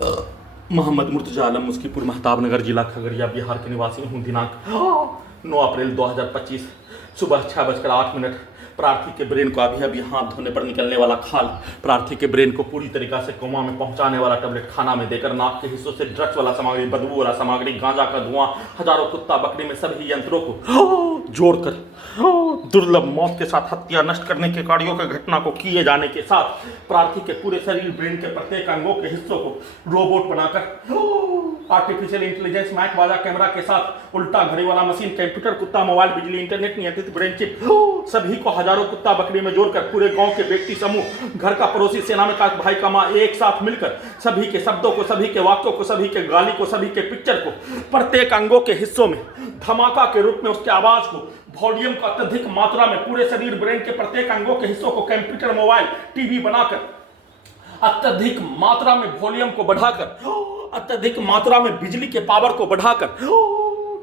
मोहम्मद मुर्तजा आलम मुस्कीपुर महताब नगर जिला खगड़िया बिहार के निवासी हूँ। दिनांक 9 अप्रैल 2025 सुबह 6:08 प्रार्थी के ब्रेन को अभी हाथ धोने पर निकलने वाला खाल, प्रार्थी के ब्रेन को पूरी तरीका से कोमा में पहुंचाने वाला टैबलेट खाना में देकर नाक के हिस्सों से ड्रग्स वाला सामग्री, बदबू वाला सामग्री, गांजा का धुआं, हजारों कुत्ता बकरी में सभी यंत्रों को जोड़कर दुर्लभ मौत के साथ हत्या नष्ट करने के कार्यों की घटना को किए जाने के साथ प्रार्थी के पूरे शरीर, ब्रेन के प्रत्येक अंगों के हिस्सों को रोबोट बनाकर आर्टिफिशियल इंटेलिजेंस, मैक बाजा कैमरा के साथ उल्टा घड़ी वाला मशीन, कंप्यूटर, कुत्ता, मोबाइल, बिजली, इंटरनेट नियंत्रित ब्रेन चिप सभी को हजारों कुत्ता बकरी में जोड़कर पूरे गांव के व्यक्ति समूह, घर का पड़ोसी, सेना में का भाई का मां एक साथ मिलकर सभी के शब्दों को, सभी के वाक्यों को, सभी के गाली को, सभी के पिक्चर को प्रत्येक अंगों के हिस्सों में धमाका के रूप में उसके आवाज को, वॉल्यूम का अत्यधिक मात्रा में पूरे शरीर, ब्रेन के प्रत्येक अंगों के हिस्सों को कंप्यूटर, मोबाइल, टीवी बनाकर अत्यधिक मात्रा में वॉल्यूम को बढ़ाकर, अत्यधिक मात्रा में बिजली के पावर को बढ़ाकर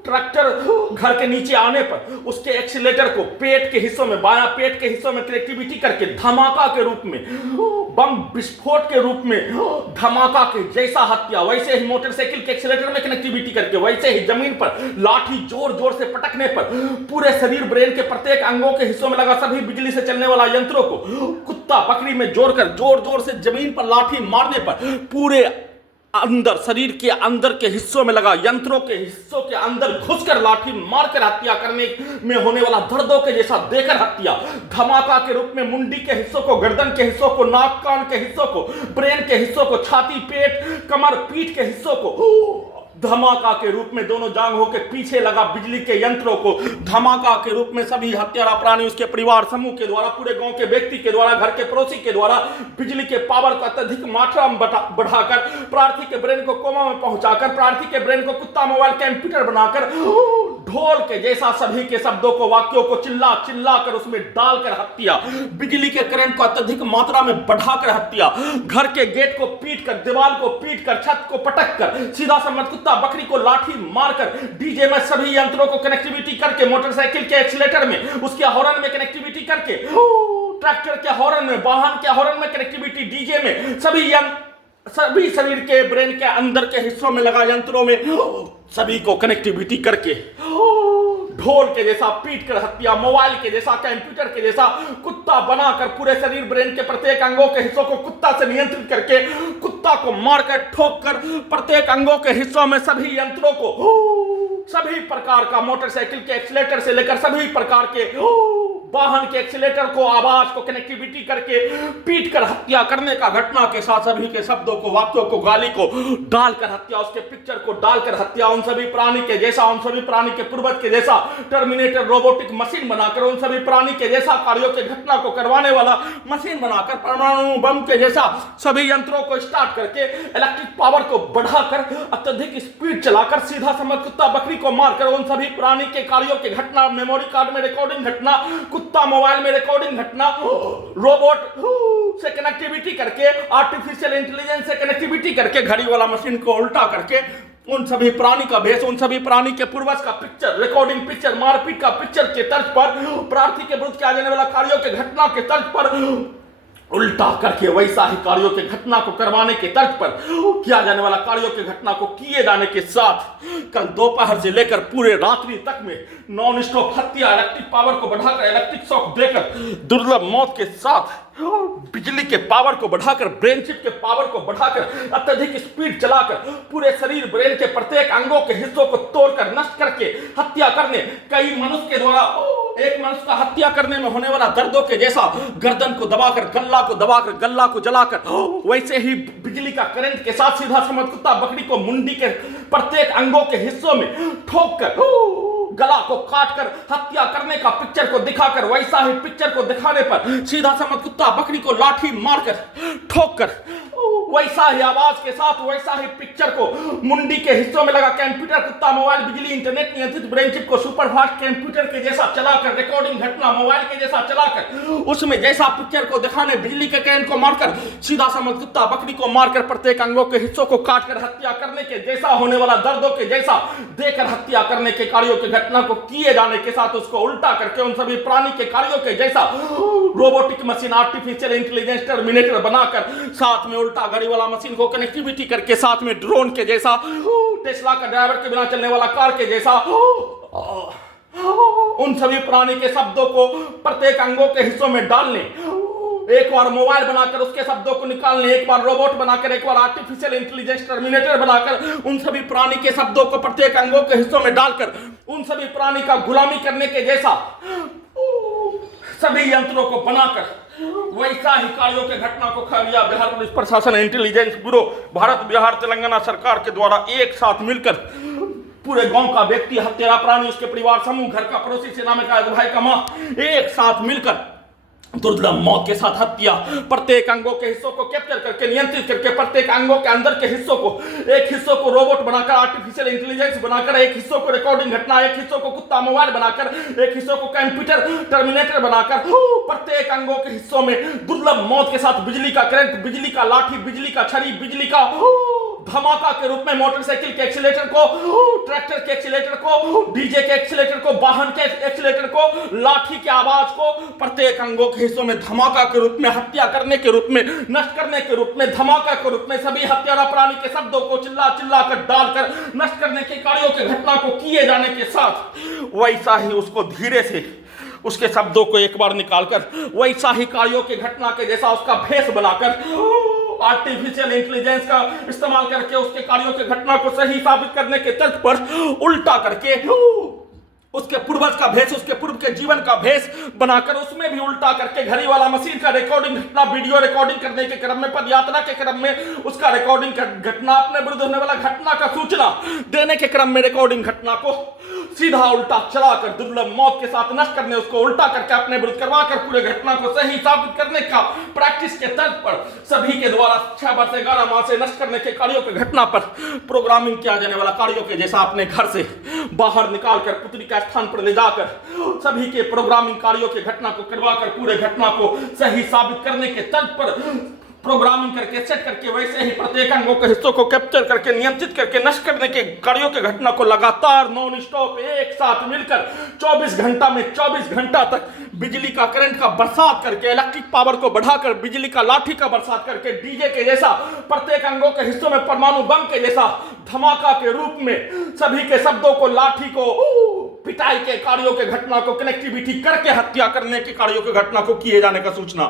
ट्रैक्टर घर के नीचे आने पर उसके एक्सीलेटर को पेट के हिस्सों में, बायां पेट के हिस्सों में कनेक्टिविटी करके धमाका के रूप में, बम विस्फोट के रूप में धमाका के जैसा हत्या, वैसे ही मोटरसाइकिल के एक्सीलेटर में कनेक्टिविटी करके, वैसे ही जमीन पर लाठी जोर जोर से पटकने पर पूरे शरीर, ब्रेन के प्रत्येक अंगों के हिस्सों में लगा सभी बिजली से चलने वाला यंत्रों को कुत्ता बकरी में जोड़कर जोर जोर से जमीन पर लाठी मारने पर पूरे अंदर, शरीर के अंदर के हिस्सों में लगा यंत्रों के हिस्सों के अंदर घुसकर लाठी मारकर हत्या करने में होने वाला दर्दों के जैसा देकर हत्या, धमाका के रूप में मुंडी के हिस्सों को, गर्दन के हिस्सों को, नाक कान के हिस्सों को, ब्रेन के हिस्सों को, छाती, पेट, कमर, पीठ के हिस्सों को धमाका के रूप में दोनों जांघों के पीछे लगा बिजली के यंत्रों को धमाका के रूप में सभी हत्यारा प्राणी, उसके परिवार समूह के द्वारा, पूरे गांव के व्यक्ति के द्वारा, घर के पड़ोसी के द्वारा बिजली के पावर को अत्यधिक मात्रा में बढ़ाकर प्रार्थी के ब्रेन को कोमा में पहुंचाकर, प्रार्थी के ब्रेन को कुत्ता, मोबाइल, कंप्यूटर बनाकर ढोल के जैसा सभी के शब्दों को, वाक्यों को चिल्ला चिल्ला कर उसमें डालकर हत्या, बिजली के करंट को अत्यधिक मात्रा में बढ़ाकर हत्या, घर के गेट को पीट कर, दीवार को पीट कर, छत को पटक कर, सीधा समझ कुत्ता बकरी को लाठी मारकर, डीजे में सभी यंत्रों को कनेक्टिविटी करके, मोटरसाइकिल के एक्सीलेटर में, उसके हॉर्न में कनेक्टिविटी करके, ट्रैक्टर के हॉर्न में, वाहन के हॉर्न में कनेक्टिविटी, डीजे में सभी शरीर के, ब्रेन के अंदर के हिस्सों में लगा यंत्रों में सभी को कनेक्टिविटी करके ढोल के जैसा पीट कर हत्या, मोबाइल के जैसा, कंप्यूटर के जैसा कुत्ता बनाकर पूरे शरीर, ब्रेन के प्रत्येक अंगों के हिस्सों को कुत्ता से नियंत्रित करके, कुत्ता को मारकर, ठोक कर प्रत्येक अंगों के हिस्सों में सभी यंत्रों को, सभी प्रकार का, मोटरसाइकिल के एक्सीलेटर से लेकर सभी प्रकार के वाहन के एक्सीलेटर को, आवाज को कनेक्टिविटी करके पीट कर हत्या करने का घटना के साथ सभी के शब्दों को, वाक्यों को, गाली को डालकर हत्या, उसके पिक्चर को डालकर हत्या, उन सभी प्राणी के जैसा, उन सभी प्राणी के पूर्वज के जैसा टर्मिनेटर रोबोटिक मशीन बनाकर, उन सभी प्राणी के जैसा कार्यों के घटना को करवाने वाला मशीन बनाकर, परमाणु बम के जैसा सभी यंत्रों को स्टार्ट करके इलेक्ट्रिक पावर को बढ़ाकर, अत्यधिक स्पीड चलाकर, सीधा समझ कुत्ता बकरी को मारकर उन सभी प्राणी के कार्यों के घटना, मेमोरी कार्ड में रिकॉर्डिंग घटना, कुत्ता मोबाइल में रिकॉर्डिंग घटना, रोबोट से कनेक्टिविटी करके, आर्टिफिशियल इंटेलिजेंस से कनेक्टिविटी करके, घड़ी वाला मशीन को उल्टा करके उन सभी प्राणी का भेष, उन सभी प्राणी के पूर्वज का पिक्चर, रिकॉर्डिंग पिक्चर, मारपीट का पिक्चर के तर्ज पर, प्रार्थी के विरुद्ध किया जाने वाला कार्यों के घटना के तर्ज पर उल्टा करके वैसा ही कार्यों के घटना को करवाने के तर्ज पर किया जाने वाला कार्यों के घटना को किए जाने के साथ कल दोपहर से लेकर पूरे रात्रि तक में नॉन स्टॉप हत्या, इलेक्ट्रिक पावर को बढ़ाकर, इलेक्ट्रिक शॉक देकर, दुर्लभ मौत के साथ बिजली के पावर को बढ़ाकर, ब्रेन चिप के पावर को बढ़ाकर, अत्यधिक स्पीड चलाकर पूरे शरीर, ब्रेन के प्रत्येक अंगों के हिस्सों को तोड़कर, नष्ट करके हत्या करने, कई मनुष्य के द्वारा एक मनुष्य का हत्या करने में होने वाला दर्दों के जैसा गर्दन को दबाकर, गल्ला को दबाकर, गल्ला को जलाकर, वैसे ही बिजली का करंट के साथ सीधा समझ कुत्ता बकरी को मुंडी के प्रत्येक अंगों के हिस्सों में ठोक कर, गला को काटकर हत्या करने का पिक्चर को दिखाकर, वैसा ही पिक्चर को दिखाने पर सीधा समझ कुत्ता बकरी को लाठी मारकर, ठोक कर, वैसा ही आवाज के साथ, वैसा ही पिक्चर को मुंडी के हिस्सों में लगा कंप्यूटर, कुत्ता, मोबाइल, बिजली, इंटरनेट नियंत्रित ब्रेन चिप को सुपर फास्ट कंप्यूटर के जैसा चलाकर, रिकॉर्डिंग घटना मोबाइल के जैसा चलाकर, उसमें जैसा पिक्चर को दिखाने, बिजली के करंट को मारकर, सीधा समझ कुत्ता बकरी को मारकर प्रत्येक अंगों के हिस्सों को काटकर हत्या करने के जैसा, होने वाला दर्दों के जैसा देकर हत्या करने के कार्यों की घटना को किए जाने के साथ उसको उल्टा करके उन सभी प्राणी के कार्यों के जैसा robotic machine, artificial intelligence terminator बनाकर साथ में उल्टा घड़ी वाला मशीन को कनेक्टिविटी करके साथ में ड्रोन के जैसा, टेस्ला का ड्राइवर के बिना चलने वाला कार के जैसा, उन सभी प्राणी के शब्दों को प्रत्येक अंगों के हिस्सों में डालने, एक बार मोबाइल बनाकर उसके शब्दों को निकालने, एक बार रोबोट बनाकर, एक बार आर्टिफिशियल इंटेलिजेंस टर्मिनेटर बनाकर उन सभी प्राणी के शब्दों को प्रत्येक अंगों के हिस्सों में डालकर उन सभी प्राणी का गुलामी करने के जैसा सभी यंत्रों को बनाकर वैसा ही कार्यों के घटना को खगड़िया बिहार पुलिस प्रशासन, इंटेलिजेंस ब्यूरो, भारत बिहार तेलंगाना सरकार के द्वारा एक साथ मिलकर पूरे गांव का व्यक्ति, हत्यारा प्राणी, उसके परिवार समूह, घर का पड़ोसी, सेना में का भाई का मां, एक साथ मिलकर दुर्लभ मौत के साथ हत्या, प्रत्येक अंगों के हिस्सों को कैप्चर करके, नियंत्रित करके, प्रत्येक अंगों के अंदर के हिस्सों को, एक हिस्सों को रोबोट बनाकर, आर्टिफिशियल इंटेलिजेंस बनाकर, एक हिस्सों को रिकॉर्डिंग घटना, एक हिस्सों को कुत्ता मोबाइल बनाकर, एक हिस्सों को कंप्यूटर टर्मिनेटर बनाकर, प्रत्येक अंगों के हिस्सों में दुर्लभ मौत के साथ बिजली का करंट, बिजली का लाठी, बिजली का छड़ी, बिजली का धमाका के रूप में मोटरसाइकिल के एक्सीलेटर को, ट्रैक्टर के एक्सीलेटर को, डीजे के एक्सीलेटर को, वाहन के एक्सीलेटर को, लाठी के आवाज को प्रत्येक अंगों के हिस्सों में धमाका के रूप में, हत्या करने के रूप में, नष्ट करने के रूप में, धमाका के रूप में सभी हत्यारा प्राणी के शब्दों को चिल्ला चिल्ला कर डालकर नष्ट करने के कार्यों के घटना को किए जाने के साथ वैसा ही उसको धीरे से उसके शब्दों को एक बार निकालकर वैसा ही कार्यों के घटना के जैसा उसका भेष बनाकर आर्टिफिशियल इंटेलिजेंस का इस्तेमाल करके उसके कार्यों के घटना को सही साबित करने के तर्क पर उल्टा करके उसके पूर्वज का भेष, उसके पूर्व के जीवन का भेष बनाकर उसमें भी उल्टा करके घड़ी वाला मशीन का रिकॉर्डिंग घटना, वीडियो रिकॉर्डिंग करने के क्रम में, पदयात्रा के क्रम में उसका रिकॉर्डिंग घटना, अपने विरुद्ध होने वाला घटना का सूचना देने के क्रम में रिकॉर्डिंग घटना को सीधा उल्टा चलाकर दुर्लभ मौत के साथ नष्ट करने, उसको उल्टा करके अपने विरुद्ध करवाकर पूरे घटना को सही साबित करने का प्रैक्टिस के तर्क पर सभी के द्वारा 6 वर्ष 11 माह से नष्ट करने के कार्यों के घटना पर प्रोग्रामिंग किया जाने वाला कार्यों के जैसा अपने घर से बाहर निकालकर पुतली का स्थान पर ले जाकर सभी के प्रोग्रामिंग कार्यों के घटना को करवाकर पूरे घटना को सही साबित करने के तर्क पर प्रोग्रामिंग करके, सेट करके, वैसे ही प्रत्येक अंगों के हिस्सों को कैप्चर करके, नियंत्रित करके नष्ट करने के कार्यों के घटना को लगातार नॉन स्टॉप एक साथ मिलकर 24 घंटा में 24 घंटा तक बिजली का करंट का बरसात करके, इलेक्ट्रिक पावर को बढ़ाकर बिजली का लाठी का बरसात करके, डीजे के जैसा प्रत्येक अंगों के हिस्सों में परमाणु बम के जैसा धमाका के रूप में सभी के शब्दों को, लाठी को, पिटाई के कार्यों के घटना को कनेक्टिविटी करके हत्या करने के कार्यों के घटना को किए जाने का सूचना।